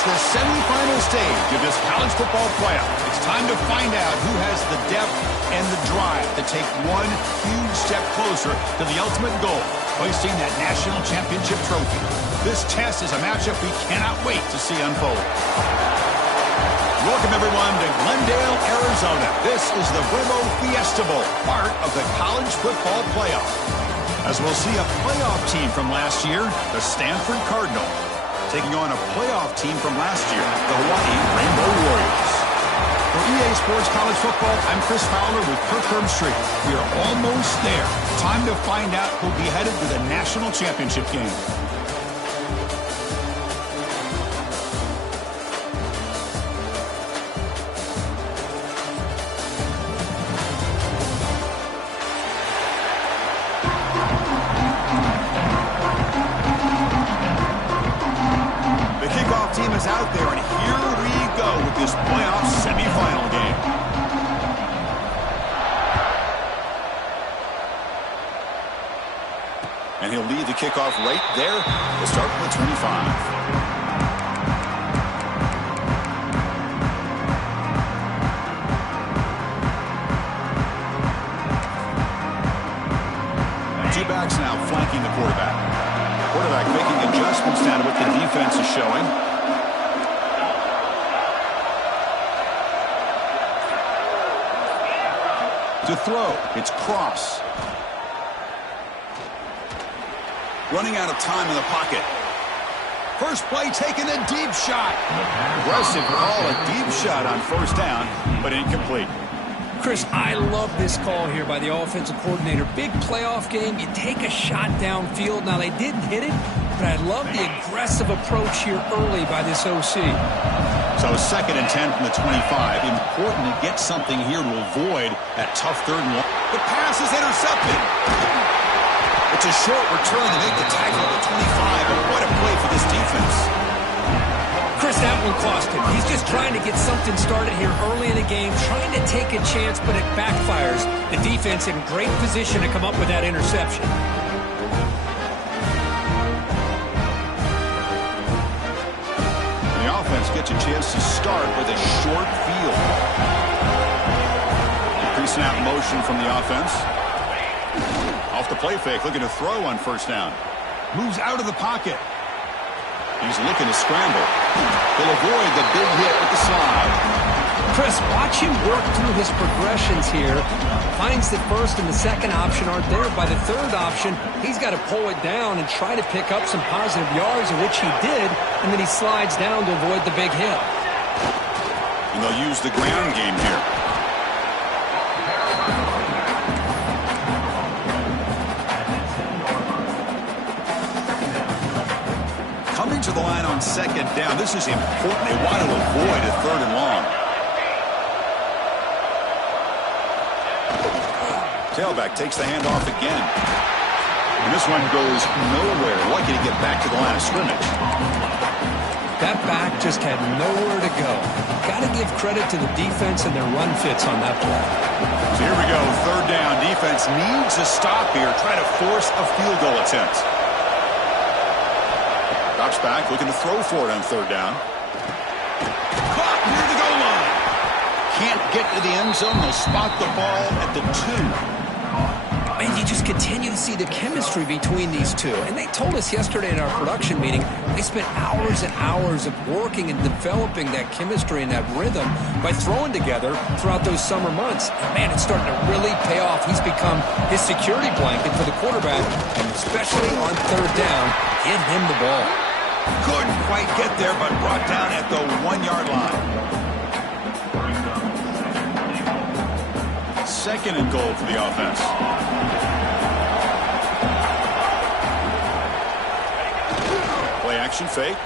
The semifinal stage of this college football playoff. It's time to find out who has the depth and the drive to take one huge step closer to the ultimate goal, hoisting that national championship trophy. This test is a matchup we cannot wait to see unfold. Welcome, everyone, to Glendale, Arizona. This is the Bremo Fiesta Bowl, part of the college football playoff. As we'll see a playoff team from last year, the Stanford Cardinal, taking on a playoff team from last year, the Hawaii Rainbow Warriors. For EA Sports College Football, I'm Chris Fowler with Kirk Herbstreit. We are almost there. Time to find out who'll be headed to the national championship game. Out there, and here we go with this playoff semifinal game. And he'll lead the kickoff right there. We'll start from the 25. Two backs now flanking the quarterback. Quarterback making adjustments down to what the defense is showing. To throw, it's Cross. Running out of time in the pocket. First play taking a deep shot. Aggressive call, a deep shot on first down, but incomplete. Chris, I love this call here by the offensive coordinator. Big playoff game, you take a shot downfield. Now, they didn't hit it, but I love the aggressive approach here early by this OC. So 2nd and 10 from the 25. Important to get something here to avoid that tough 3rd and 1. The pass is intercepted. It's a short return to make the tackle at the 25, but what a play for this defense. Chris, that one cost him. He's just trying to get something started here early in the game, trying to take a chance, but it backfires. The defense in great position to come up with that interception. Gets a chance to start with a short field. Pre-snap motion from the offense. Off the play fake, looking to throw on first down. Moves out of the pocket. He's looking to scramble. He'll avoid the big hit with the slide. Chris, watch him work through his progressions here. Finds the first and the second option aren't there. By the third option, he's got to pull it down and try to pick up some positive yards, which he did, and then he slides down to avoid the big hit. And they'll use the ground game here. Coming to the line on 2nd down. This is important. They want to avoid a 3rd and long. Tailback takes the handoff again. And this one goes nowhere. Lucky to get back to the line of scrimmage. That back just had nowhere to go. Got to give credit to the defense and their run fits on that play. So here we go, third down. Defense needs a stop here. Try to force a field goal attempt. Drops back, looking to throw for it on third down. Caught near the goal line. Can't get to the end zone. They'll spot the ball at the 2. And you just continue to see the chemistry between these two. And they told us yesterday in our production meeting, they spent hours and hours of working and developing that chemistry and that rhythm by throwing together throughout those summer months. And man, it's starting to really pay off. He's become his security blanket for the quarterback, and especially on third down, give him the ball. Couldn't quite get there, but brought down at the 1-yard line. Second and goal for the offense. Play action fake.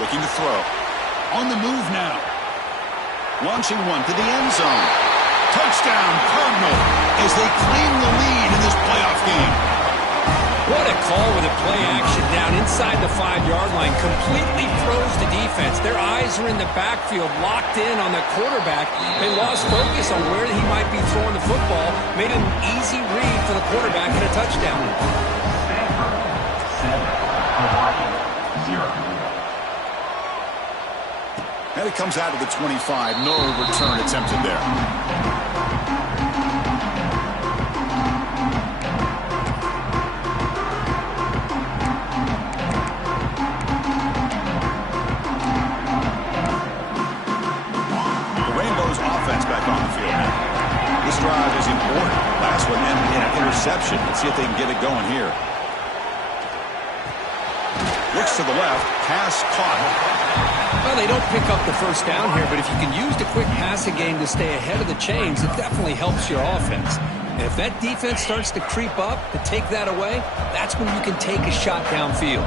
Looking to throw. On the move now. Launching one to the end zone. Touchdown, Cardinal, as they claim the lead in this playoff game. What a call with a play action down inside the 5-yard line. Completely froze the defense. Their eyes are in the backfield, locked in on the quarterback. They lost focus on where he might be throwing the football. Made an easy read for the quarterback and a touchdown. And it comes out of the 25. No return attempted there. Drive is important. Last one ended in an interception. Let's see if they can get it going here. Looks to the left. Pass caught. Well, they don't pick up the first down here, but if you can use the quick passing game to stay ahead of the chains, it definitely helps your offense. And if that defense starts to creep up to take that away, that's when you can take a shot downfield.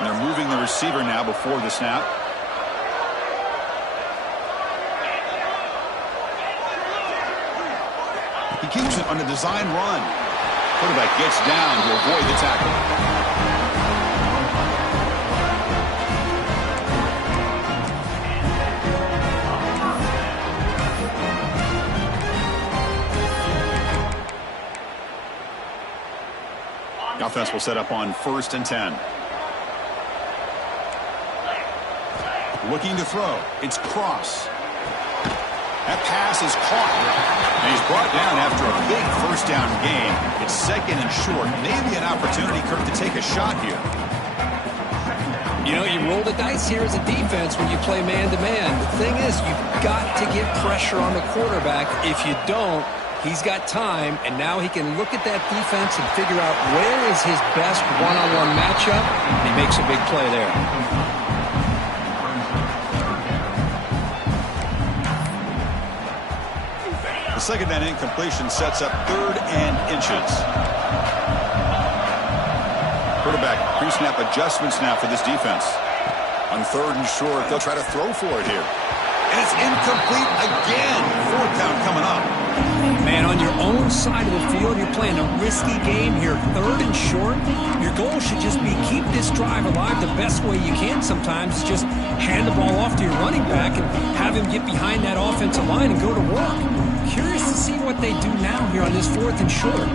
And they're moving the receiver now before the snap. He keeps it on a design run. Quarterback gets down to avoid the tackle. The offense will set up on 1st and 10. Looking to throw. It's Cross. That pass is caught. And he's brought down after a big first down gain. It's 2nd and short. Maybe an opportunity, Kirk, to take a shot here. You know, you roll the dice here as a defense when you play man-to-man. The thing is, you've got to get pressure on the quarterback. If you don't, he's got time, and now he can look at that defense and figure out where is his best one-on-one matchup, and he makes a big play there. The second down incompletion sets up 3rd and inches. Quarterback pre-snap adjustments now for this defense. On 3rd and short, they'll try to throw for it here. And it's incomplete again. 4th down coming up. Man, on your own side of the field, you're playing a risky game here. 3rd and short. Your goal should just be keep this drive alive the best way you can sometimes. Is just hand the ball off to your running back and have him get behind that offensive line and go to work. Curious to see what they do now here on this 4th and short.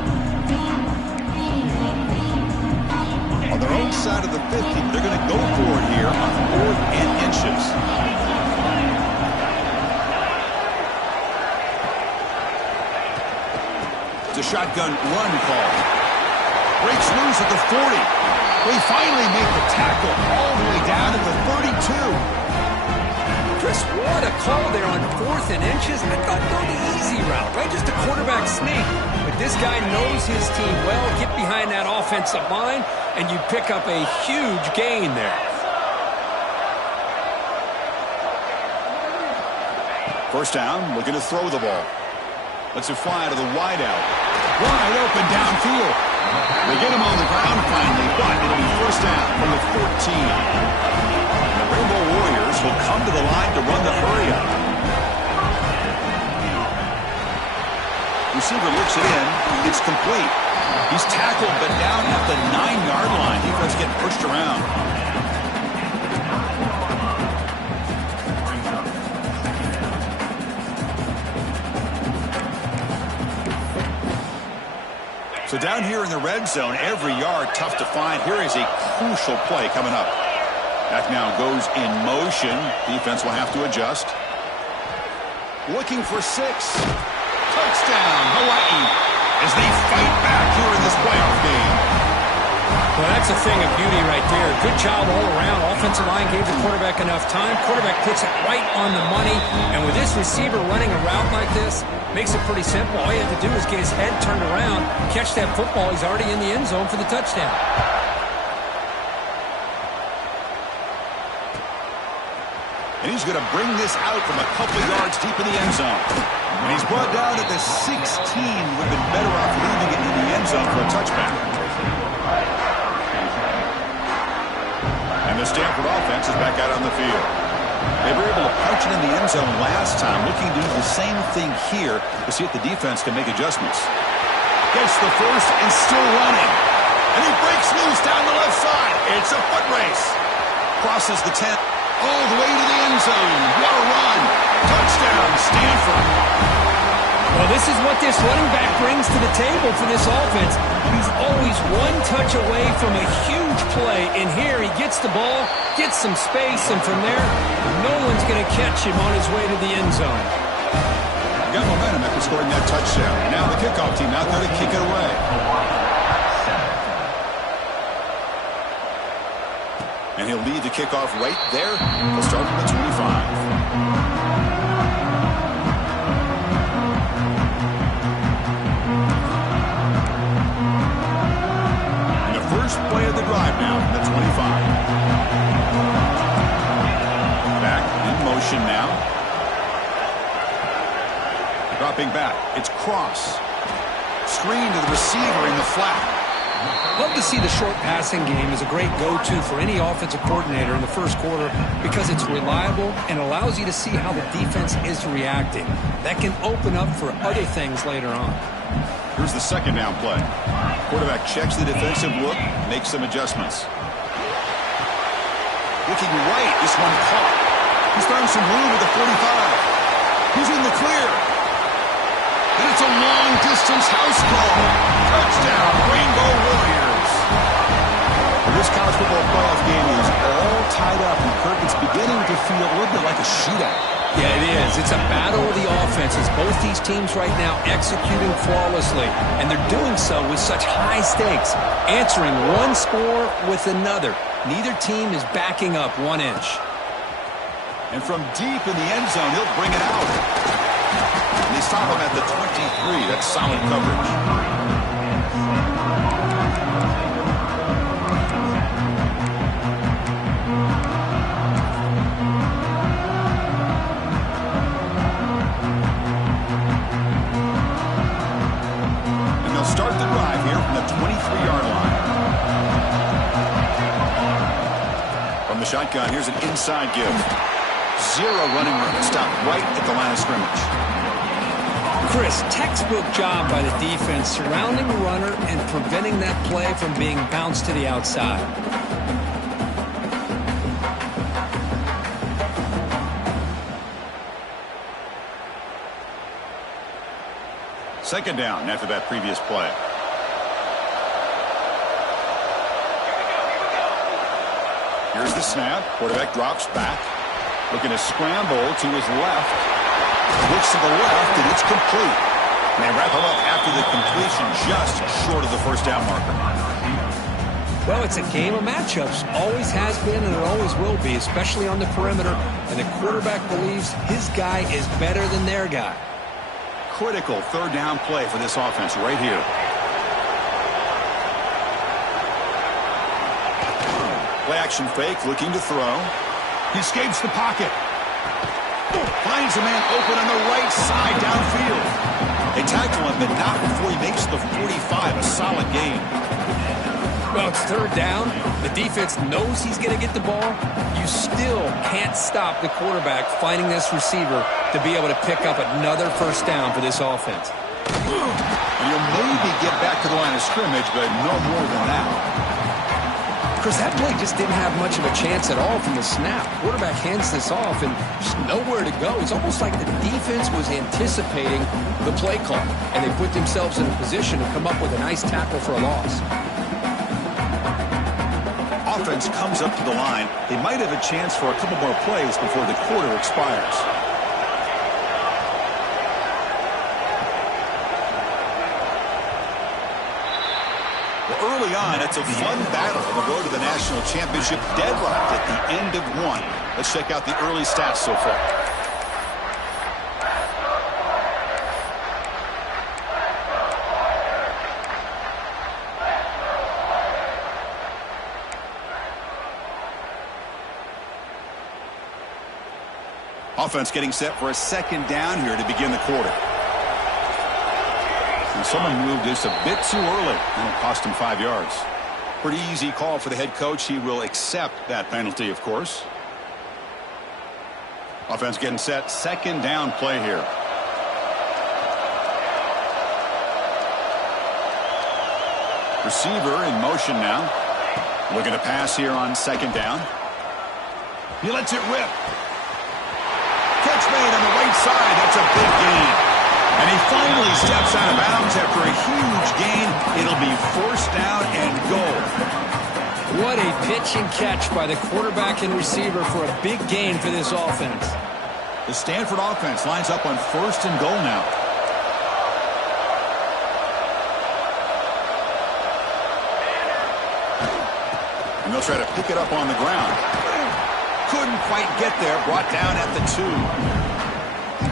On their own side of the 50, they're going to go for it here on 4th and inches. It's a shotgun run call. Breaks loose at the 40. They finally make the tackle all the way down at the 32. Chris, what a call there on 4th and inches. I thought go the easy route, right? Just a quarterback sneak. But this guy knows his team well. Get behind that offensive line, and you pick up a huge gain there. First down, looking to throw the ball. Lets it fly to the wideout. Wide open downfield. They get him on the ground finally, but it'll be first down from the 14. The Rainbow Warriors will come to the line to run the hurry-up. Receiver looks it in. It's complete. He's tackled, but down at the 9-yard line. Defense getting pushed around. So down here in the red zone, every yard tough to find. Here is a crucial play coming up. Back now goes in motion. Defense will have to adjust. Looking for 6. Touchdown, Hawaii, as they fight back here in this playoff game. Well, that's a thing of beauty right there. Good job all around. Offensive line gave the quarterback enough time. Quarterback puts it right on the money. And with this receiver running a route like this, makes it pretty simple. All you have to do is get his head turned around, catch that football. He's already in the end zone for the touchdown. And he's going to bring this out from a couple yards deep in the end zone. And he's brought down at the 16. Would have been better off leaving it in the end zone for a touchback. And the Stanford offense is back out on the field. They were able to punch it in the end zone last time, looking to do the same thing here to see if the defense can make adjustments. Gets the first and still running. And he breaks loose down the left side. It's a foot race. Crosses the 10. All the way to the end zone. What a run. Touchdown, Stanford. Well, this is what this running back brings to the table for this offense. He's always one touch away from a huge play. And here he gets the ball, gets some space, and from there, no one's going to catch him on his way to the end zone. Got momentum after scoring that touchdown. Now the kickoff team out there to kick it away. And he'll lead the kickoff right there. He'll start from the 25. First play of the drive now from the 25. Back in motion now. Dropping back. It's cross. Screen to the receiver in the flat. Love to see the short passing game as a great go-to for any offensive coordinator in the first quarter because it's reliable and allows you to see how the defense is reacting. That can open up for other things later on. Here's the second down play. Quarterback checks the defensive look, makes some adjustments. Looking right, this one caught. He's found some room with the 45. He's in the clear. And it's a long-distance house call. Touchdown, Rainbow Warriors. This college football playoff game is all tied up, and Kirk, it's beginning to feel a little bit like a shootout. Yeah, it is. It's a battle of the offenses. Both these teams right now executing flawlessly, and they're doing so with such high stakes, answering one score with another. Neither team is backing up 1 inch. And from deep in the end zone, he'll bring it out. And they stop him at the 23. That's solid coverage. Start the drive here from the 23-yard line. From the shotgun, here's an inside give. 0 running room. Stop right at the line of scrimmage. Chris, textbook job by the defense surrounding the runner and preventing that play from being bounced to the outside. Second down after that previous play. Here's the snap. Quarterback drops back. Looking to scramble to his left. Looks to the left, and it's complete. And they wrap him up after the completion just short of the first down marker. Well, it's a game of matchups. Always has been and it always will be, especially on the perimeter. And the quarterback believes his guy is better than their guy. Critical third down play for this offense right here. Play action fake, looking to throw. He escapes the pocket. Finds a man open on the right side downfield. They tackle him, but not before he makes the 45. A solid gain. Well, it's third down. The defense knows he's going to get the ball. You still can't stop the quarterback finding this receiver to be able to pick up another first down for this offense. And he'll maybe get back to the line of scrimmage, but no more than that. Chris, that play just didn't have much of a chance at all from the snap. Quarterback hands this off and just nowhere to go. It's almost like the defense was anticipating the play call, and they put themselves in a position to come up with a nice tackle for a loss. Offense comes up to the line. They might have a chance for a couple more plays before the quarter expires. Early on, it's a fun battle on the road to the national championship, deadlocked at the end of one. Let's check out the early stats so far. Offense getting set for a second down here to begin the quarter. Someone moved this a bit too early, and it cost him 5 yards. Pretty easy call for the head coach. He will accept that penalty, of course. Offense getting set. Second down play here. Receiver in motion now. Looking to pass here on second down. He lets it rip. Catch made on the right side. That's a big gain. And he finally steps out of bounds after a huge gain. It'll be first down and goal. What a pitch and catch by the quarterback and receiver for a big gain for this offense. The Stanford offense lines up on first and goal now. And they'll try to pick it up on the ground. Couldn't quite get there. Brought down at the 2.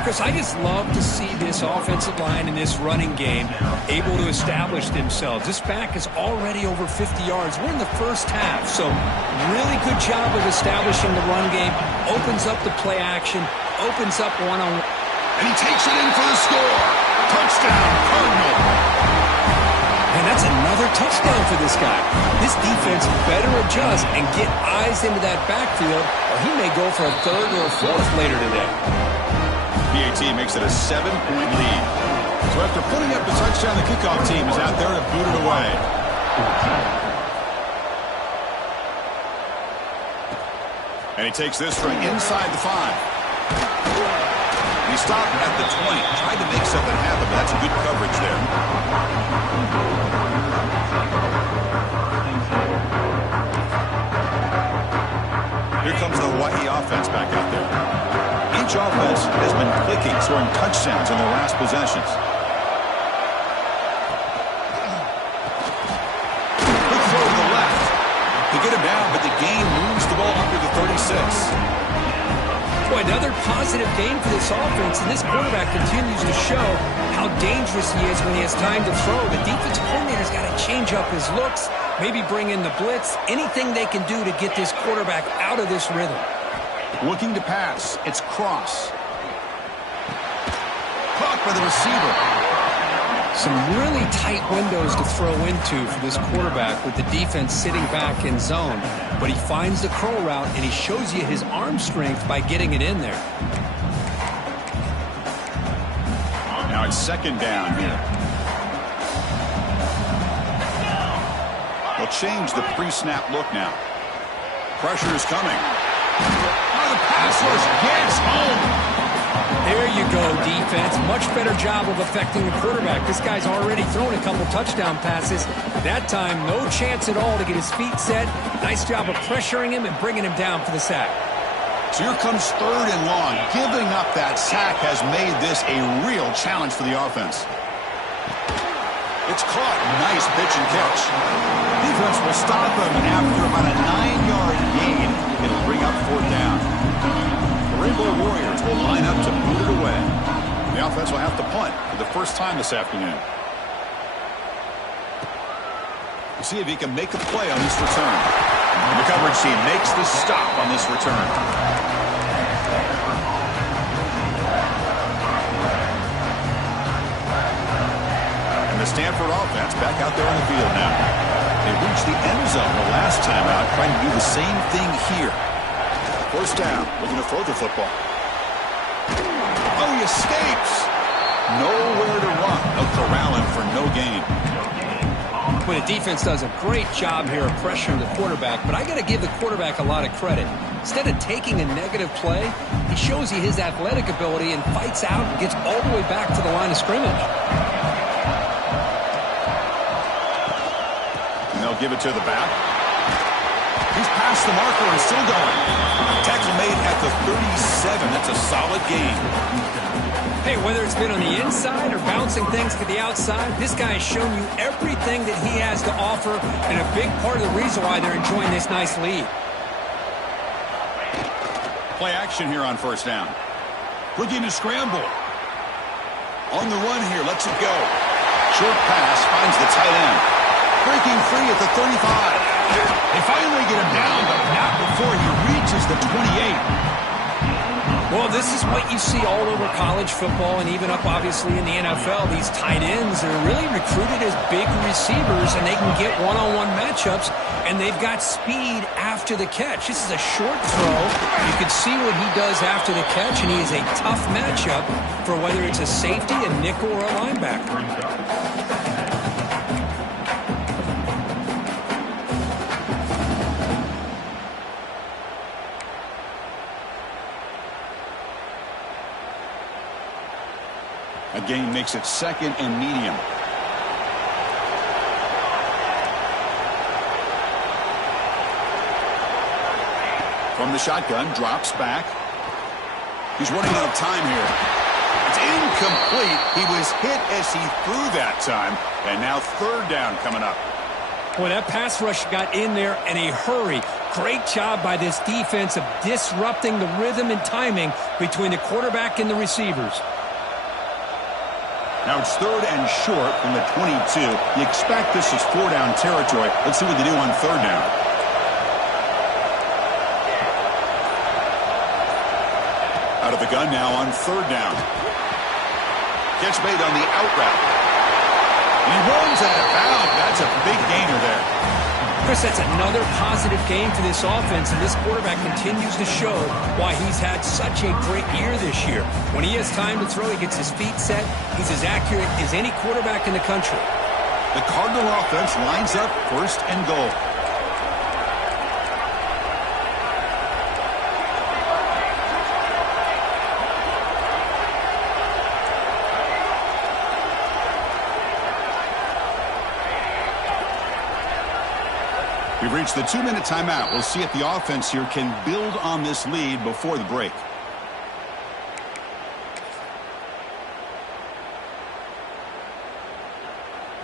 Chris, I just love to see this offensive line in this running game able to establish themselves. This back is already over 50 yards. We're in the first half, so really good job of establishing the run game. Opens up the play action, opens up one-on-one. And he takes it in for the score. Touchdown, Cardinal. And that's another touchdown for this guy. This defense better adjust and get eyes into that backfield, or he may go for a third or a fourth later today. PAT makes it a 7-point lead. So after putting up the touchdown, the kickoff team is out there to boot it away. And he takes this from inside the 5. He stopped at the 20. Tried to make something happen, but that's good coverage there. Here comes the Hawaii offense back out there. Each offense has been clicking, scoring touchdowns in their last possessions. Quick throw to the left. To get him down, but the gain moves the ball up to the 36. Boy, another positive game for this offense, and this quarterback continues to show how dangerous he is when he has time to throw. The defensive coordinator's got to change up his looks, maybe bring in the blitz, anything they can do to get this quarterback out of this rhythm. Looking to pass. It's Cross. Caught by the receiver. Some really tight windows to throw into for this quarterback with the defense sitting back in zone. But he finds the curl route, and he shows you his arm strength by getting it in there. Now it's second down here. They'll change the pre-snap look now. Pressure is coming. The pass rush gets home. There you go, defense. Much better job of affecting the quarterback. This guy's already thrown a couple touchdown passes. That time, no chance at all to get his feet set. Nice job of pressuring him and bringing him down for the sack. So here comes third and long. Giving up that sack has made this a real challenge for the offense. It's caught. Nice pitch and catch. Defense will stop him after about a 9-yard gain. It'll bring up fourth down. The Rainbow Warriors will line up to boot it away. The offense will have to punt for the first time this afternoon. We'll see if he can make a play on this return. The coverage team makes the stop on this return. And the Stanford offense back out there on the field now. They reached the end zone the last time out, trying to do the same thing here. First down, looking to throw the football. Oh, he escapes. Nowhere to run. They'll corral him for no gain. Well, the defense does a great job here of pressuring the quarterback, but I got to give the quarterback a lot of credit. Instead of taking a negative play, he shows you his athletic ability and fights out and gets all the way back to the line of scrimmage. And they'll give it to the back. He's past the marker and still going. Tackle made at the 37. That's a solid gain. Hey, whether it's been on the inside or bouncing things to the outside, this guy has shown you everything that he has to offer, and a big part of the reason why they're enjoying this nice lead. Play action here on first down. Looking to scramble. On the run here, lets it go. Short pass finds the tight end. Breaking free at the 35. They finally get him down, but not before he reaches the 28. Well, this is what you see all over college football and even up, obviously, in the NFL. These tight ends are really recruited as big receivers, and they can get one-on-one matchups, and they've got speed after the catch. This is a short throw. You can see what he does after the catch, and he is a tough matchup for whether it's a safety, a nickel, or a linebacker. A gain makes it second and medium. From the shotgun, drops back. He's running out of time here. It's incomplete. He was hit as he threw that time. And now third down coming up. Boy, that pass rush got in there in a hurry. Great job by this defense of disrupting the rhythm and timing between the quarterback and the receivers. Now it's third and short from the 22. You expect this is 4-down territory. Let's see what they do on third down. Out of the gun now on third down. Catch made on the out route. And he runs out of bounds. That's a big gainer there. Chris, that's another positive game for this offense, and this quarterback continues to show why he's had such a great year this year. When he has time to throw, he gets his feet set. He's as accurate as any quarterback in the country. The Cardinal offense lines up first and goal. We've reached the 2-minute timeout. We'll see if the offense here can build on this lead before the break.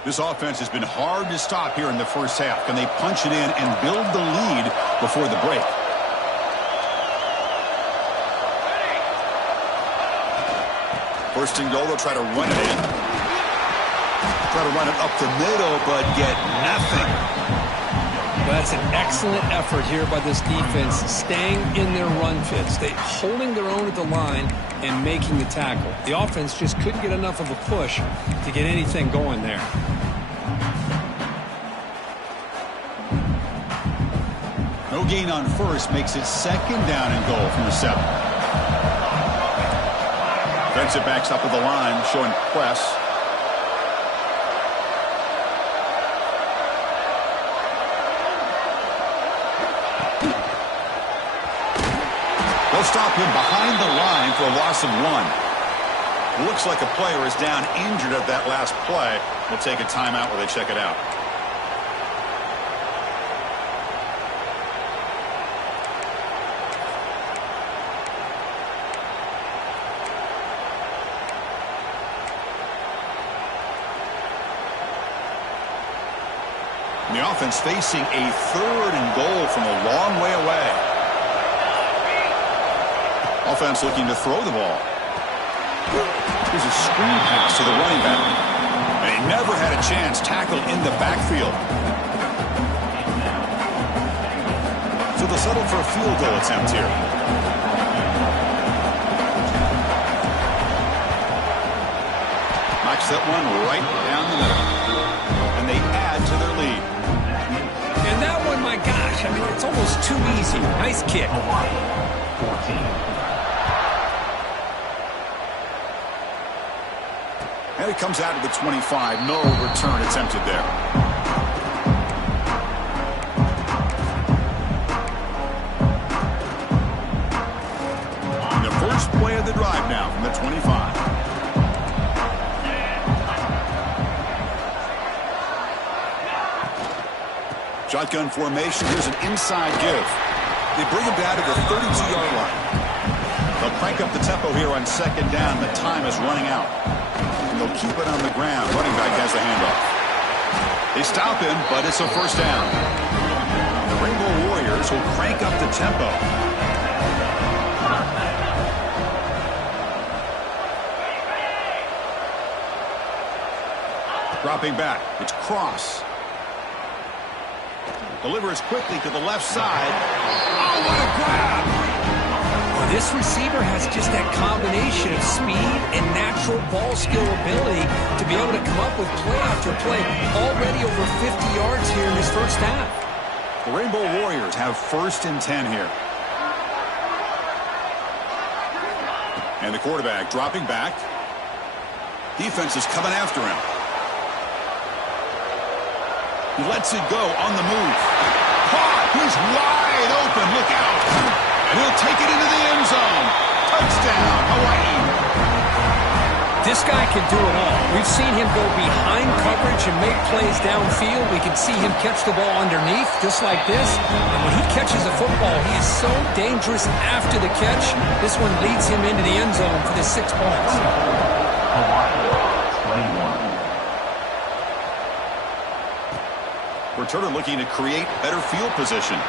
This offense has been hard to stop here in the first half. Can they punch it in and build the lead before the break? First and goal, they'll try to run it in. Try to run it up the middle, but get nothing. That's an excellent effort here by this defense, staying in their run fits. They're holding their own at the line and making the tackle. The offense just couldn't get enough of a push to get anything going there. No gain on first makes it second down and goal from the 7. Defensive backs up with the line, showing press. They'll stop him behind the line for a loss of 1. Looks like a player is down injured at that last play. We'll take a timeout while they check it out. And the offense facing a third and goal from a long way away. Offense looking to throw the ball. Here's a screen pass to the running back. And he never had a chance tackled in the backfield. So they'll settle for a field goal attempt here. Knocks that one right down the middle. And they add to their lead. And that one, my gosh, I mean, it's almost too easy. Nice kick. 14. Now he comes out to the 25. No return attempted there. And the first play of the drive now from the 25. Shotgun formation. Here's an inside give. They bring him down to the 32-yard line. They'll crank up the tempo here on second down. The time is running out. And they'll keep it on the ground. Running back has the handoff. They stop him, but it's a first down. And the Rainbow Warriors will crank up the tempo. Dropping back. It's Cross. Delivers quickly to the left side. Oh, what a grab! Well, this receiver has just that combination of speed and natural ball skill ability to be able to come up with play after play. Already over 50 yards here in this first half. The Rainbow Warriors have 1st and 10 here. And the quarterback dropping back. Defense is coming after him. He lets it go on the move. Caught! He's wide open. Look out. And he'll take it into the end zone. Touchdown, Hawaii. This guy can do it all. We've seen him go behind coverage and make plays downfield. We can see him catch the ball underneath, just like this. And when he catches a football, he is so dangerous after the catch. This one leads him into the end zone for the 6 points. Returner looking to create better field position.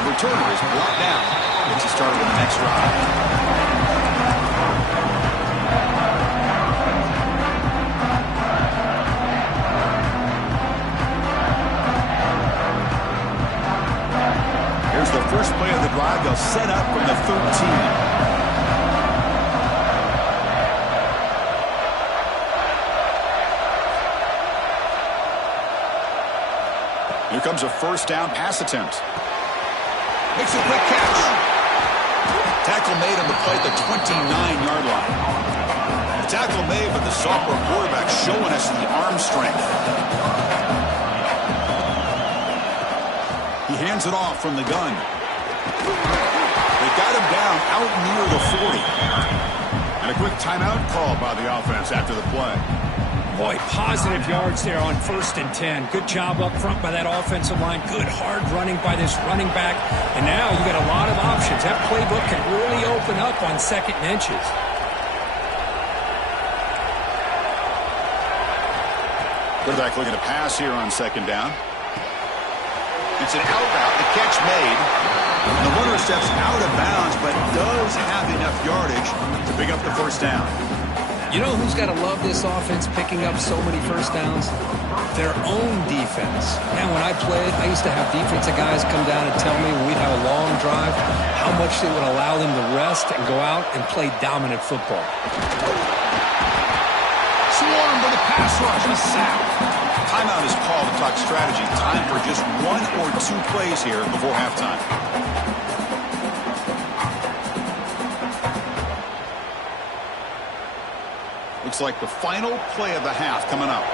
The returner is brought down. Gets you started with the next drive. Here's the first play of the drive. They'll set up from the 13. Here comes a first down pass attempt. Makes a quick catch. Tackle made on the play at the 29-yard line. The tackle made, but the sophomore quarterback showing us the arm strength. He hands it off from the gun. They got him down out near the 40. And a quick timeout called by the offense after the play. Boy, positive yards there on 1st and 10. Good job up front by that offensive line. Good hard running by this running back. And now you got a lot of options. That playbook can really open up on 2nd and inches. Quarterback looking to pass here on 2nd down. It's an out route. The catch made. And the runner steps out of bounds, but does have enough yardage to pick up the first down. You know who's got to love this offense picking up so many first downs? Their own defense. Man, when I played, I used to have defensive guys come down and tell me when we'd have a long drive how much they would allow them to rest and go out and play dominant football. Swarm with a pass rush and a sack. Timeout is called to talk strategy. Time for just 1 or 2 plays here before halftime. Looks like the final play of the half coming up.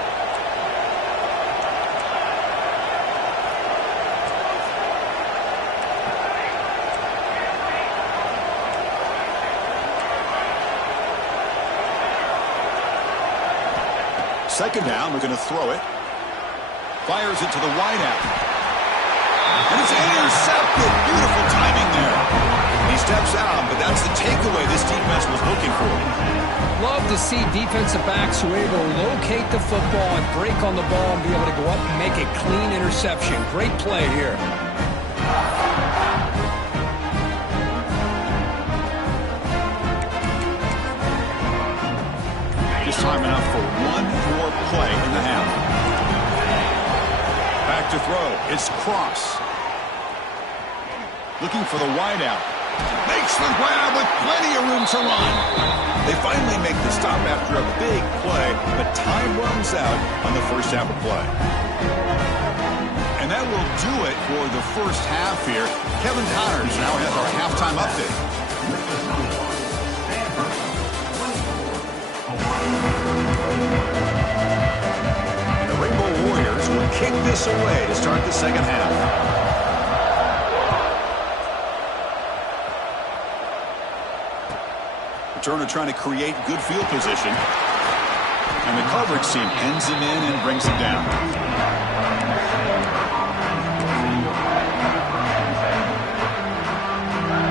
Second down, we're going to throw it. Fires it to the wideout. And it's intercepted. Beautiful timing there. He steps out, but that's the takeaway this defense was looking for. Love to see defensive backs who are able to locate the football and break on the ball and be able to go up and make a clean interception. Great play here. Just time enough for 1 more play in the half. Back to throw. It's Cross. Looking for the wideout. Makes the grab with plenty of room to run. They finally make the stop after a big play, but time runs out on the first half of play. And that will do it for the first half here. Kevin Connors now has our halftime update. The Rainbow Warriors will kick this away to start the second half. Returner trying to create good field position. And the coverage team pins him in and brings him down.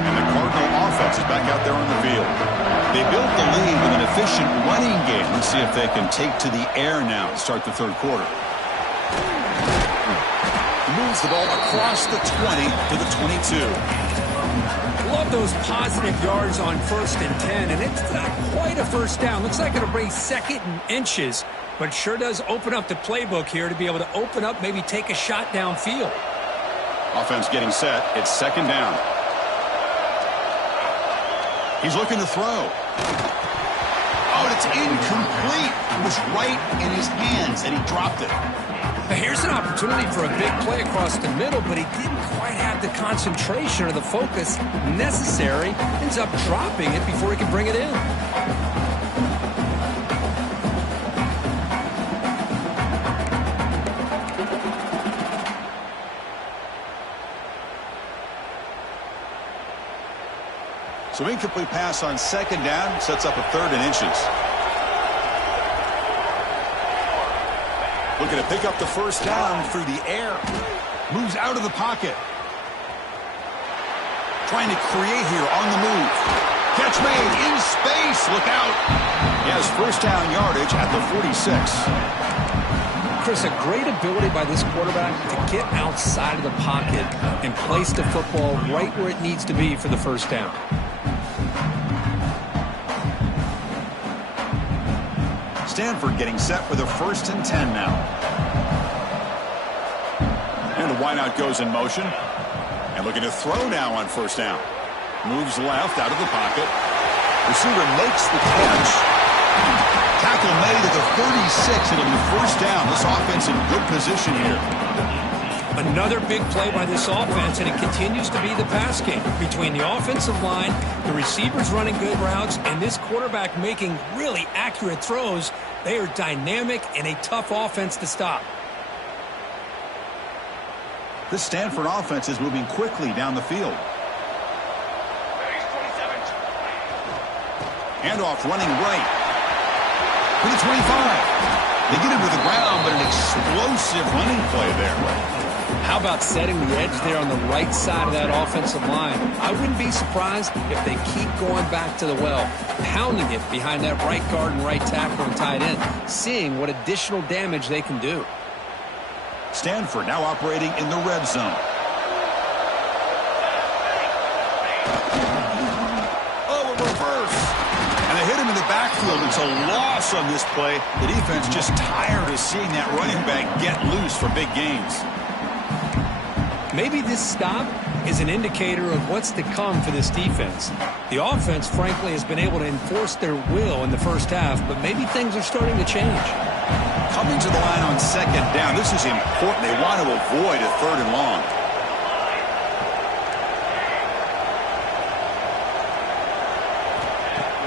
And the Cardinal offense is back out there on the field. They built the lead with an efficient running game. Let's see if they can take to the air now to start the third quarter. Moves the ball across the 20 to the 22. Love those positive yards on 1st and 10, and it's not quite a first down. Looks like it'll bring 2nd and inches, but sure does open up the playbook here to be able to open up, maybe take a shot downfield. Offense getting set. It's 2nd down. He's looking to throw. Oh, it's incomplete. It was right in his hands, and he dropped it. Here's an opportunity for a big play across the middle, but he didn't quite have the concentration or the focus necessary. Ends up dropping it before he can bring it in. So incomplete pass on 2nd down sets up a 3rd and inches. Looking to pick up the first down through the air. Moves out of the pocket. Trying to create here on the move. Catch made in space. Look out. He has first down yardage at the 46. Chris, a great ability by this quarterback to get outside of the pocket and place the football right where it needs to be for the first down. Stanford getting set for the 1st and 10 now. And the wideout goes in motion. And looking to throw now on 1st down. Moves left out of the pocket. Receiver makes the catch. Tackle made at the 36. It'll be 1st down. This offense in good position here. Another big play by this offense, and it continues to be the pass game between the offensive line, the receivers running good routes, and this quarterback making really accurate throws. They are dynamic and a tough offense to stop. This Stanford offense is moving quickly down the field. Handoff running right. To the 25. They get him to the ground, but an explosive running play there. How about setting the edge there on the right side of that offensive line? I wouldn't be surprised if they keep going back to the well, pounding it behind that right guard and right tackle and tight end, seeing what additional damage they can do. Stanford now operating in the red zone. Oh, a reverse. And they hit him in the backfield. It's a loss on this play. The defense just tired of seeing that running back get loose for big gains. Maybe this stop is an indicator of what's to come for this defense. The offense, frankly, has been able to enforce their will in the first half, but maybe things are starting to change. Coming to the line on 2nd down. This is important. They want to avoid a 3rd and long.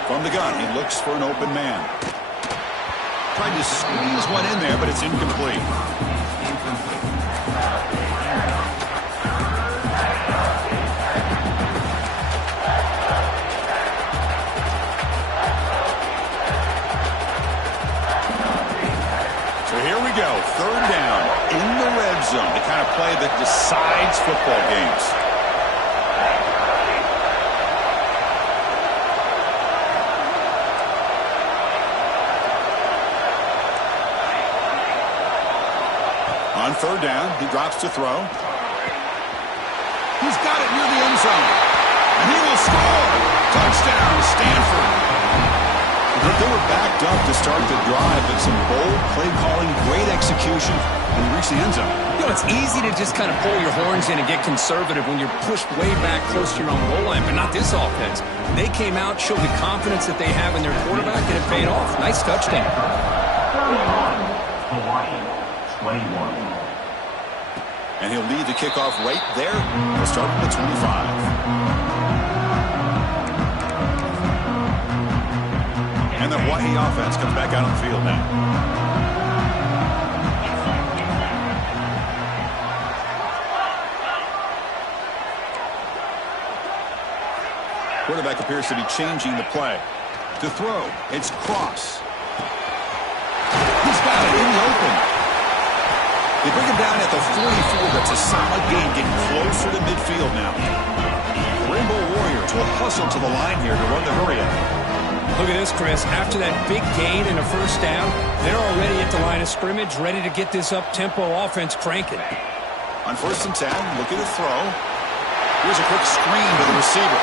From the gun, he looks for an open man. Tried to squeeze one in there, but it's incomplete. Go. 3rd down in the red zone. The kind of play that decides football games. On 3rd down, he drops to throw. He's got it near the end zone. And he will score. Touchdown, Stanford. They were backed up to start the drive, but some bold play calling, great execution, and they reached the end zone. You know, it's easy to just kind of pull your horns in and get conservative when you're pushed way back close to your own goal line, but not this offense. They came out, showed the confidence that they have in their quarterback, and it paid off. Nice touchdown. Hawaii, 21. And he'll lead the kickoff right there. He'll start from the 25. And the Hawaii offense comes back out on the field now. Quarterback appears to be changing the play. To throw, it's Cross. He's got it in the open. They bring him down at the 44. That's a solid gain, getting closer to midfield now. The Rainbow Warriors will hustle to the line here to run the hurry up. Look at this, Chris. After that big gain and a first down, they're already at the line of scrimmage, ready to get this up-tempo offense cranking. On 1st and 10, looking to throw. Here's a quick screen to the receiver.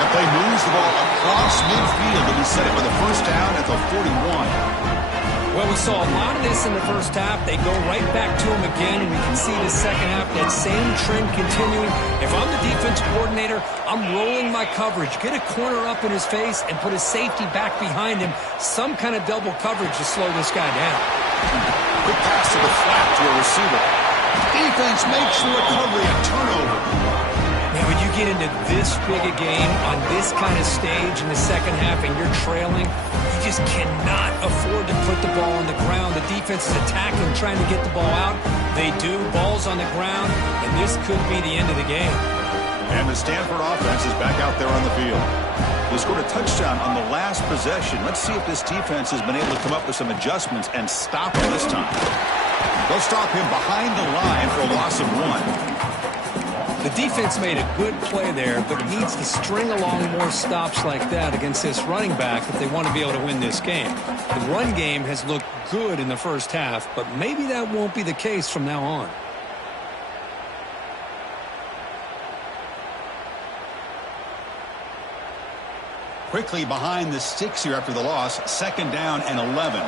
That play moves the ball across midfield to be set up with a first down at the 41. Well, we saw a lot of this in the first half. They go right back to him again, and we can see the second half, that same trend continuing. If I'm the defense coordinator, I'm rolling my coverage. Get a corner up in his face and put his safety back behind him. Some kind of double coverage to slow this guy down. Quick pass to the flat to a receiver. Defense makes the recovery, a turnover. Now, when you get into this big a game on this kind of stage in the second half and you're trailing, you just cannot afford to put the ball on the ground. The defense is attacking, trying to get the ball out. They do. Ball's on the ground, and this could be the end of the game. And the Stanford offense is back out there on the field. They scored a touchdown on the last possession. Let's see if this defense has been able to come up with some adjustments and stop him this time. They'll stop him behind the line for a loss of 1. The defense made a good play there, but needs to string along more stops like that against this running back if they want to be able to win this game. The run game has looked good in the first half, but maybe that won't be the case from now on. Quickly behind the sticks here after the loss. 2nd down and 11.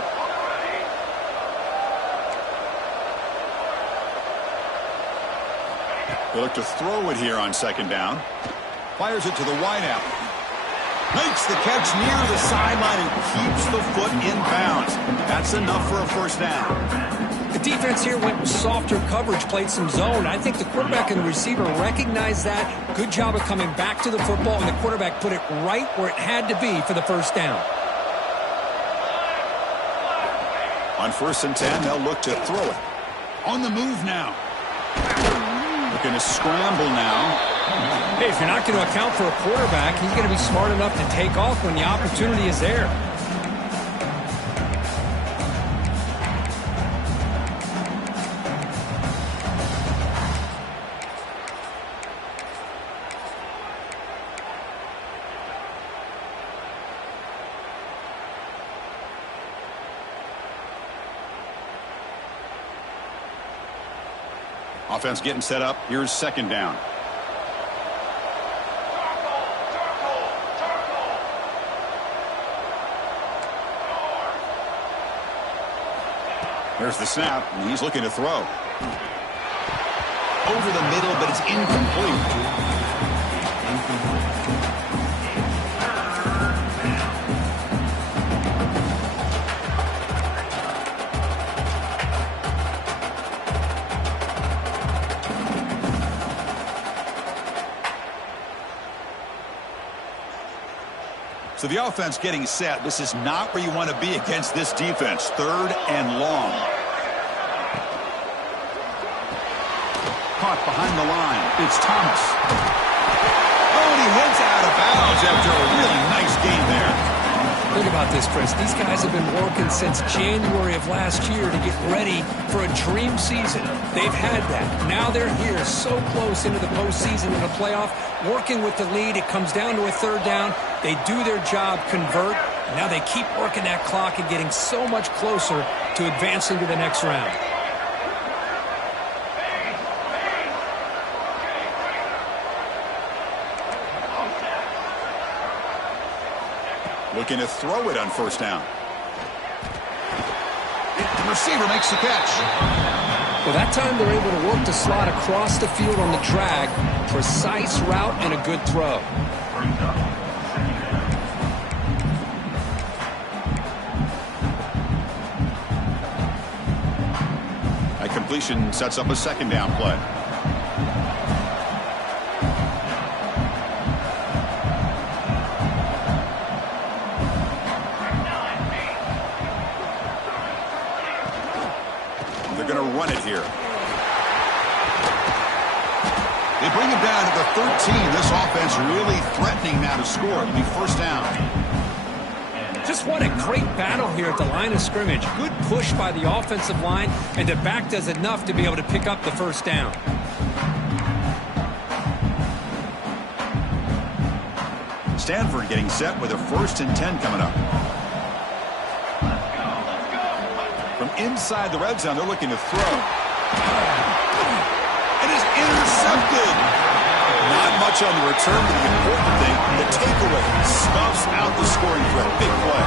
They look to throw it here on 2nd down. Fires it to the wideout. Makes the catch near the sideline and keeps the foot in bounds. That's enough for a first down. The defense here went with softer coverage, played some zone. I think the quarterback and the receiver recognized that. Good job of coming back to the football, and the quarterback put it right where it had to be for the first down. On 1st and 10, they'll look to throw it. On the move now. Looking to scramble now. Hey, if you're not going to account for a quarterback, he's going to be smart enough to take off when the opportunity is there. Offense getting set up. Here's 2nd down. There's the snap, and he's looking to throw. Over the middle, but it's incomplete. So the offense getting set. This is not where you want to be against this defense. 3rd and long. Caught behind the line. It's Thomas. Oh, and he heads out of bounds after a really nice game there. Think about this, Chris. These guys have been working since January of last year to get ready for a dream season. They've had that. Now they're here, so close into the postseason and the playoff, working with the lead. It comes down to a 3rd down. They do their job, convert. And now they keep working that clock and getting so much closer to advancing to the next round. Looking to throw it on 1st down. The receiver makes the catch. Well, that time they're able to work the slot across the field on the drag. Precise route and a good throw. That completion sets up a 2nd down play. They're going to run it here. They bring him down to the 13. This offense really threatening now to score. It'll be first down. Just what a great battle here at the line of scrimmage. Good push by the offensive line, and the back does enough to be able to pick up the first down. Stanford getting set with a 1st and 10 coming up. From inside the red zone, they're looking to throw. It is intercepted. Not much on the return, but the important thing, the takeaway, snuffs out the scoring threat. Big play.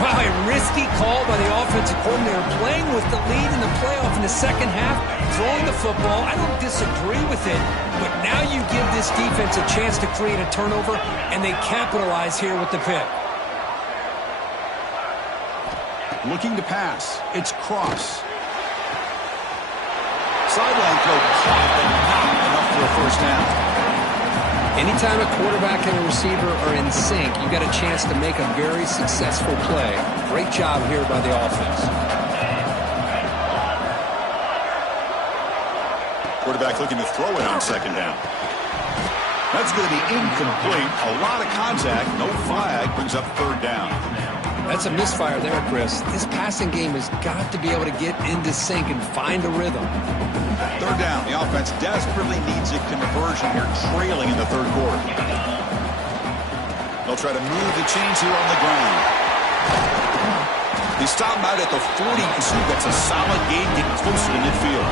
Wow, a risky call by the offensive coordinator, playing with the lead in the playoff in the second half, throwing the football. I don't disagree with it, but now you give this defense a chance to create a turnover, and they capitalize here with the pick. Looking to pass. It's Cross. Sideline throw caught, but not enough for a first down. Anytime a quarterback and a receiver are in sync, you got a chance to make a very successful play. Great job here by the offense. Quarterback looking to throw it on second down. That's going to be incomplete. A lot of contact. No flag. Brings up third down. That's a misfire there, Chris. This passing game has got to be able to get into sync and find a rhythm. Third down. The offense desperately needs a conversion here, trailing in the third quarter. They'll try to move the chains here on the ground. They stop out at the 42. That's a solid gain, getting closer to midfield.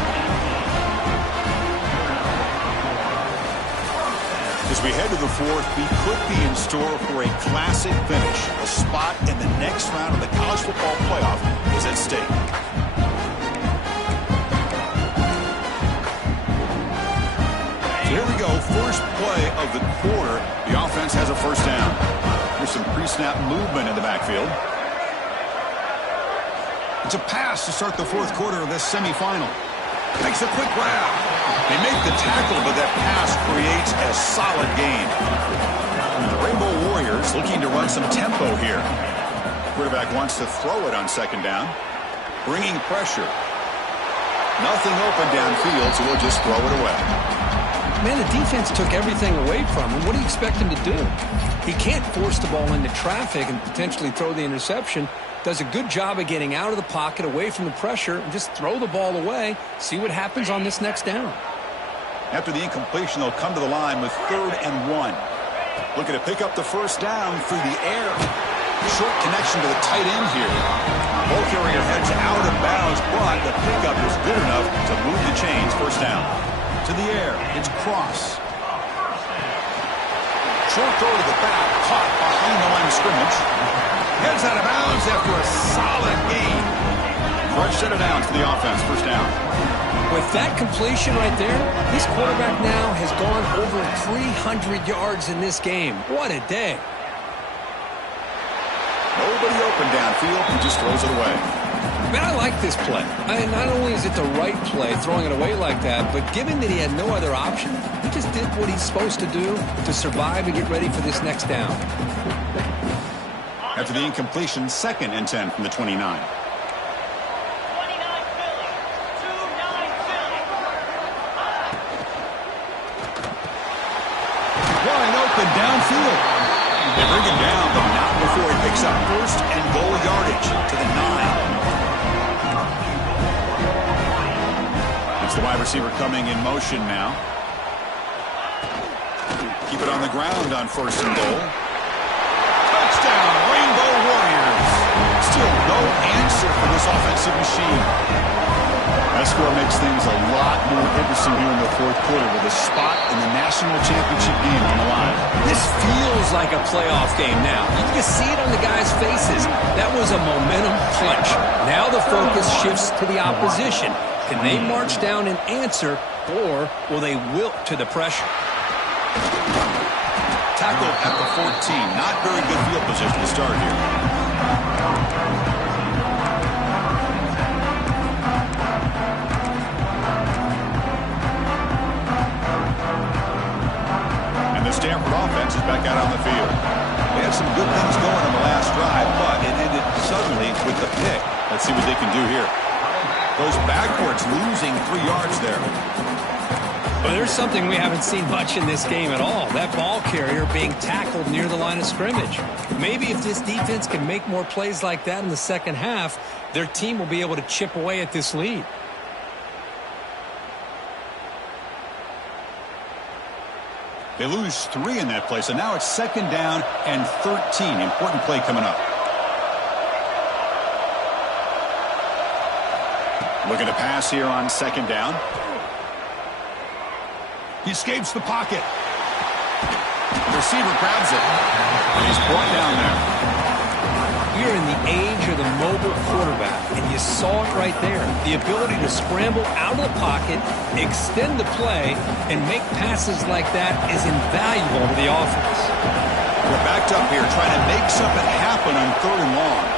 As we head to the fourth, we could be in store for a classic finish. A spot in the next round of the college football playoff is at stake. So here we go, first play of the quarter. The offense has a first down. There's some pre-snap movement in the backfield. It's a pass to start the fourth quarter of this semifinal. Makes a quick grab. They make the tackle, but that pass creates a solid gain. The Rainbow Warriors looking to run some tempo here. Quarterback wants to throw it on second down. Bringing pressure. Nothing open downfield, so we'll just throw it away. Man, the defense took everything away from him. What do you expect him to do? He can't force the ball into traffic and potentially throw the interception. Does a good job of getting out of the pocket, away from the pressure, and just throw the ball away. See what happens on this next down. After the incompletion, they'll come to the line with 3rd and 1. Looking to pick up the first down through the air. Short connection to the tight end here. Ball carrier heads out of bounds, but the pickup is good enough to move the chains. First down. To the air. It's Cross. Short throw to the back. Caught behind the line of scrimmage. Heads out of bounds after a solid gain. Fresh set it down to the offense. First down. With that completion right there, this quarterback now has gone over 300 yards in this game. What a day. Nobody open downfield. He just throws it away. Man, I like this play. Not only is it the right play, throwing it away like that, but given that he had no other option, he just did what he's supposed to do to survive and get ready for this next down. After the incompletion, 2nd and 10 from the 29. Wide open downfield. They bring him down, but not before he picks up 1st and goal yardage to the 9. It's the wide receiver coming in motion now. Keep it on the ground on 1st and goal. Touchdown, Rainbow Warriors. Still no answer for this offensive machine. That score makes things a lot more interesting here in the fourth quarter with a spot in the national championship game on the line. This feels like a playoff game now. You can see it on the guys' faces. That was a momentum punch. Now the focus shifts to the opposition. Can they march down and answer, or will they wilt to the pressure? Tackled at the 14. Not very good field position to start here. And the Stanford offense is back out on the field. They had some good things going on the last drive, but it ended suddenly with the pick. Let's see what they can do here. Goes backwards, losing 3 yards there. Well, there's something we haven't seen much in this game at all. That ball carrier being tackled near the line of scrimmage. Maybe if this defense can make more plays like that in the second half, their team will be able to chip away at this lead. They lose 3 in that play, so now it's 2nd down and 13. Important play coming up. Looking to pass here on 2nd down. He escapes the pocket. The receiver grabs it, and he's brought down there. We're in the age of the mobile quarterback, and you saw it right there. The ability to scramble out of the pocket, extend the play, and make passes like that is invaluable to the offense. We're backed up here trying to make something happen on 3rd and long.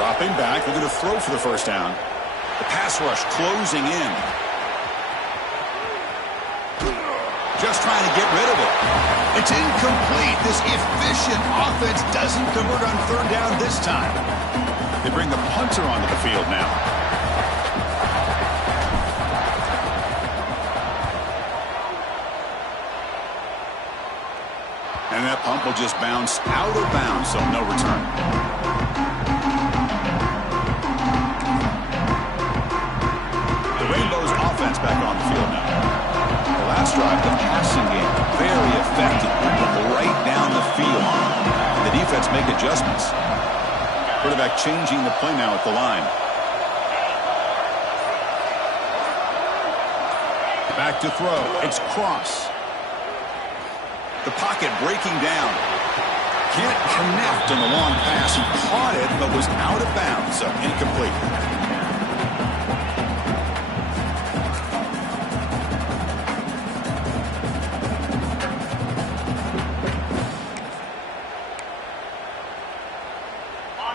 Dropping back, looking to throw for the 1st down. The pass rush closing in. Just trying to get rid of it. It's incomplete. This efficient offense doesn't convert on 3rd down this time. They bring the punter onto the field now. And that pump will just bounce out of bounds, so no return. Rainbow's offense back on the field now. The last drive, the passing game, very effective. Right down the field. And the defense make adjustments. Quarterback changing the play now at the line. Back to throw. It's Cross. The pocket breaking down. Can't connect on the long pass. He caught it, but was out of bounds, so incomplete.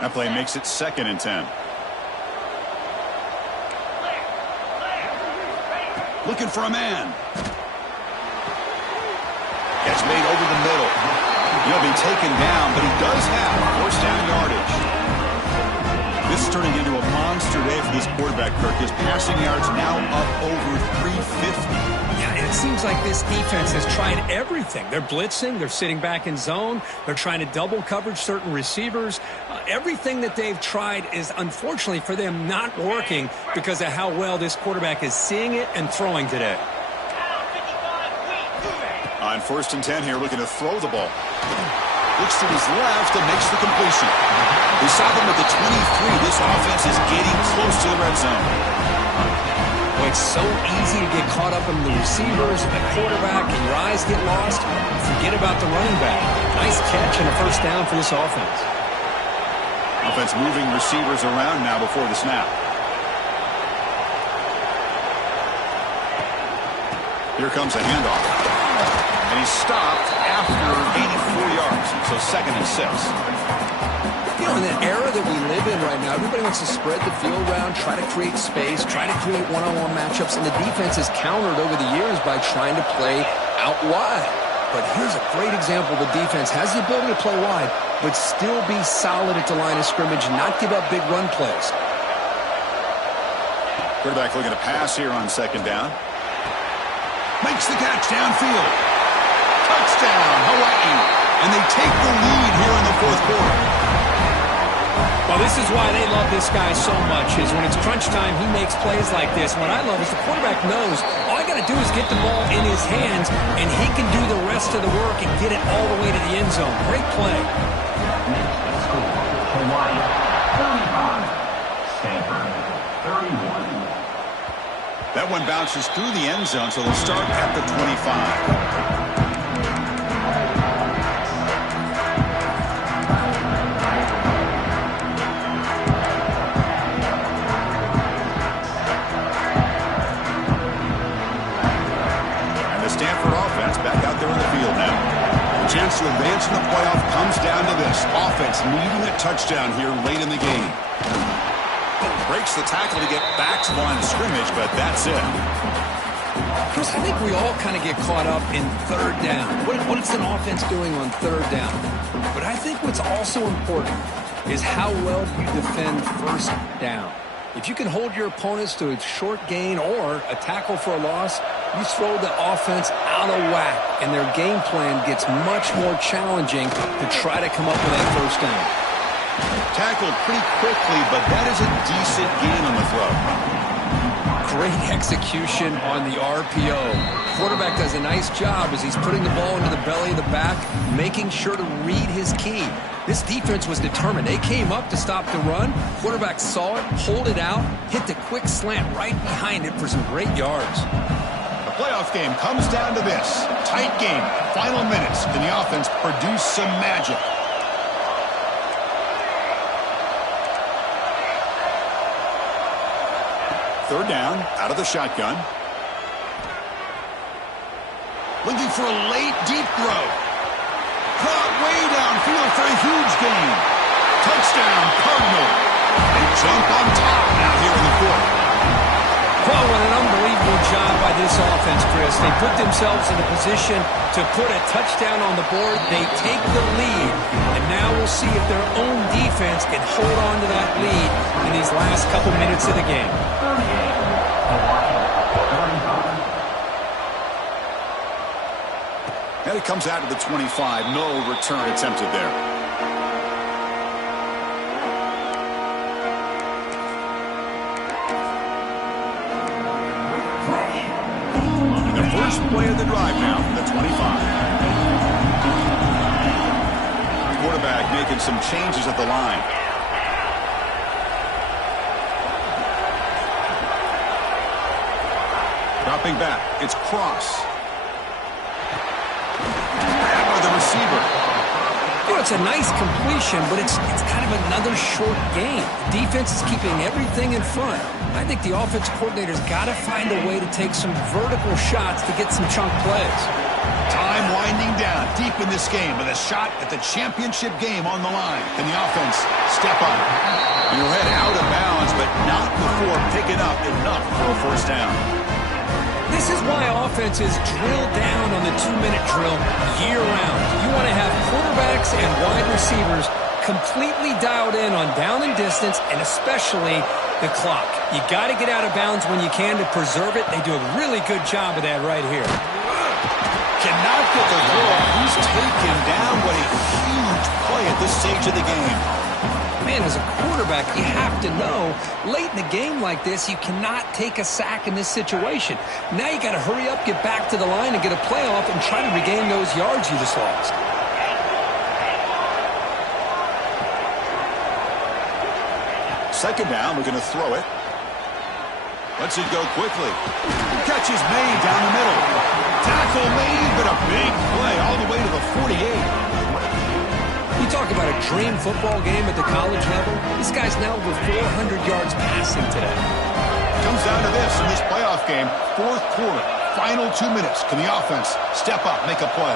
That play makes it 2nd and 10. Looking for a man. Gets made over the middle. He'll be taken down, but he does have 1st down yardage. This is turning into a monster day for this quarterback, Kirk. His passing yards now up over 350. Yeah, and it seems like this defense has tried everything. They're blitzing. They're sitting back in zone. They're trying to double coverage certain receivers. Everything that they've tried is, unfortunately for them, not working because of how well this quarterback is seeing it and throwing today. On 1st and 10 here, looking to throw the ball. Looks to his left and makes the completion. We saw them at the 23. This offense is getting close to the red zone. Well, it's so easy to get caught up in the receivers and the quarterback, and your eyes get lost. Forget about the running back. Nice catch and a 1st down for this offense. Offense moving receivers around now before the snap. Here comes a handoff. And he's stopped after 84 yards. So 2nd and 6. You know, in the era that we live in right now, everybody wants to spread the field around, try to create space, try to create one-on-one matchups, and the defense has countered over the years by trying to play out wide. But here's a great example. The defense has the ability to play wide, but still be solid at the line of scrimmage and not give up big run plays. Quarterback looking to pass here on 2nd down. Makes the catch downfield. Touchdown, Hawaii. And they take the lead here in the 4th quarter. Well, this is why they love this guy so much, is when it's crunch time, he makes plays like this. What I love is the quarterback knows all I got to do is get the ball in his hands, and he can do the rest of the work and get it all the way to the end zone. Great play. Next score, Hawaii 35, Stanford 31. That one bounces through the end zone, so they'll start at the 25. Chance to advance in the playoff comes down to this. Offense needing a touchdown here late in the game. Breaks the tackle to get back to the line of scrimmage, but that's it. Chris, I think we all kind of get caught up in third down. What is an offense doing on third down? But I think what's also important is how well you defend first down. If you can hold your opponents to a short gain or a tackle for a loss, you throw the offense out of whack, and their game plan gets much more challenging to try to come up with that first down. Tackled pretty quickly, but that is a decent gain on the throw. Great execution on the RPO. Quarterback does a nice job as he's putting the ball into the belly of the back, making sure to read his key. This defense was determined. They came up to stop the run. Quarterback saw it, pulled it out, hit the quick slant right behind it for some great yards. The playoff game comes down to this. Tight game. Final minutes. Can the offense produce some magic? Third down, out of the shotgun. Looking for a late, deep throw. Caught way downfield for a huge gain. Touchdown, Cardinal. They jump on top now here in the fourth. Well, what an unbelievable job by this offense, Chris. They put themselves in a position to put a touchdown on the board. They take the lead, and now we'll see if their own defense can hold on to that lead in these last couple minutes of the game. And it comes out to the 25. No return attempted there. The first play of the drive now from the 25. Quarterback making some changes at the line. Dropping back. It's Cross. Grabbed by the receiver. You know, it's a nice completion, but it's kind of another short game. Defense is keeping everything in front. I think the offensive coordinator's got to find a way to take some vertical shots to get some chunk plays. Time winding down deep in this game with a shot at the championship game on the line. Can the offense step up? You'll head out of bounds, but not before picking up enough for a first down. This is why offenses drill down on the 2-minute drill year-round. You want to have quarterbacks and wide receivers completely dialed in on down and distance, and especially the clock. You got to get out of bounds when you can to preserve it. They do a really good job of that right here. Cannot get the throw. He's taken down. What a huge play at this stage of the game. Man, as a quarterback, you have to know, late in the game like this, you cannot take a sack in this situation. Now you got to hurry up, get back to the line, and get a playoff and try to regain those yards you just lost. Second down, we're going to throw it. Lets it go quickly. Catch is made down the middle. Tackle made, but a big play all the way to the 48. You talk about a dream football game at the college level. This guy's now over 400 yards passing today. Comes down to this in this playoff game. Fourth quarter, final 2 minutes. Can the offense step up, make a play?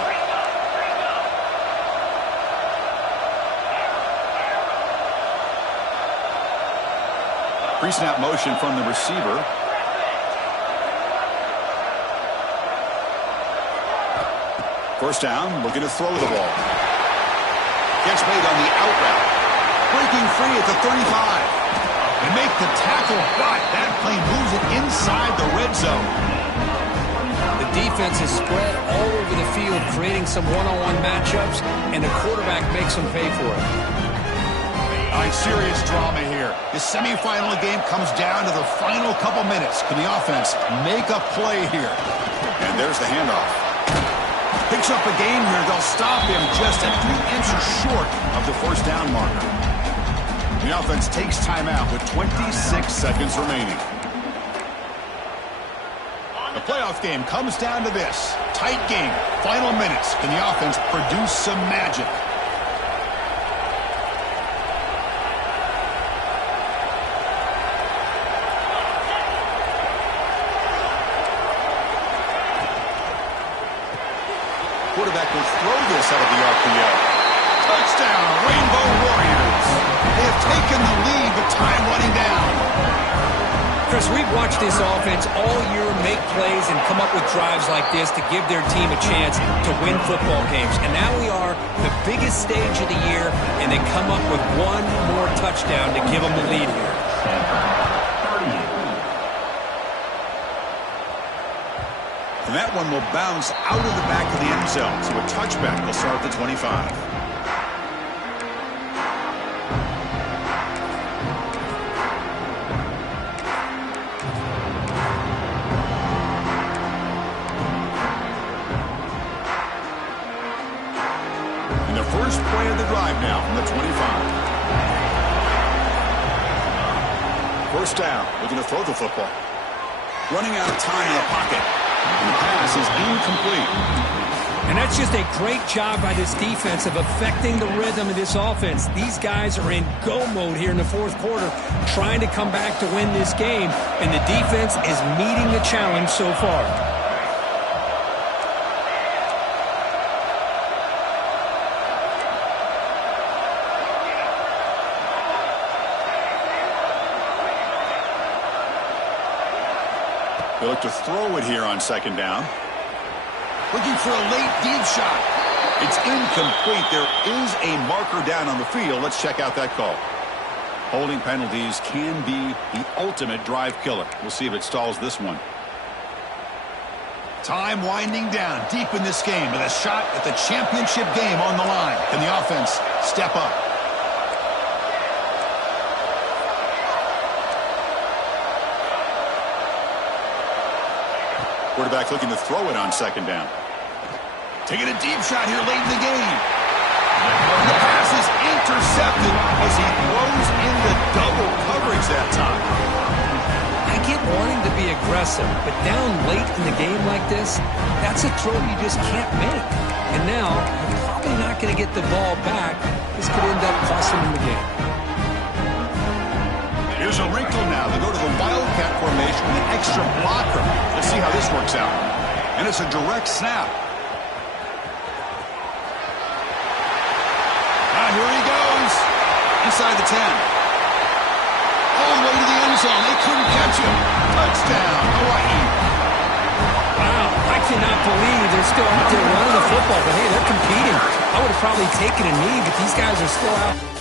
Pre-snap motion from the receiver. First down, looking to throw the ball. Gets made on the out route. Breaking free at the 35. They make the tackle, but that play moves it inside the red zone. The defense is spread all over the field, creating some one-on-one matchups, and the quarterback makes them pay for it. All right, serious drama here. The semifinal game comes down to the final couple minutes. Can the offense make a play here? And there's the handoff. Picks up a gain here. They'll stop him just at 3 inches short of the first down marker. The offense takes timeout with 26 seconds remaining. The playoff game comes down to this. Tight game. Final minutes. Can the offense produce some magic? Quarterback will throw this out of the RPO. Touchdown, Rainbow Warriors. They have taken the lead with time running down. Chris, we've watched this offense all year make plays and come up with drives like this to give their team a chance to win football games. And now we are the biggest stage of the year, and they come up with one more touchdown to give them the lead here. And that one will bounce out of the back of the end zone. So a touchback will start at the 25. First play of the drive now from the 25. First down, looking to throw the football. Running out of time in the pocket. And the pass is incomplete. And that's just a great job by this defense of affecting the rhythm of this offense. These guys are in go mode here in the fourth quarter, trying to come back to win this game, and the defense is meeting the challenge so far. They look to throw it here on second down. Looking for a late deep shot. It's incomplete. There is a marker down on the field. Let's check out that call. Holding penalties can be the ultimate drive killer. We'll see if it stalls this one. Time winding down deep in this game with a shot at the championship game on the line. Can the offense step up? Quarterback looking to throw it on second down. Taking a deep shot here late in the game. The pass is intercepted as he throws in the double coverage that time. I get wanting to be aggressive, but down late in the game like this, that's a throw you just can't make. And now, you're probably not going to get the ball back. This could end up costing him the game. Here's a wrinkle now. They go to the Wildcat formation with an extra blocker. Let's see how this works out. And it's a direct snap. Here he goes. Inside the 10. All the way to the end zone. They couldn't catch him. Touchdown, Hawaii. Wow, I cannot believe they're still out there running the football. But, hey, they're competing. I would have probably taken a knee, but these guys are still out.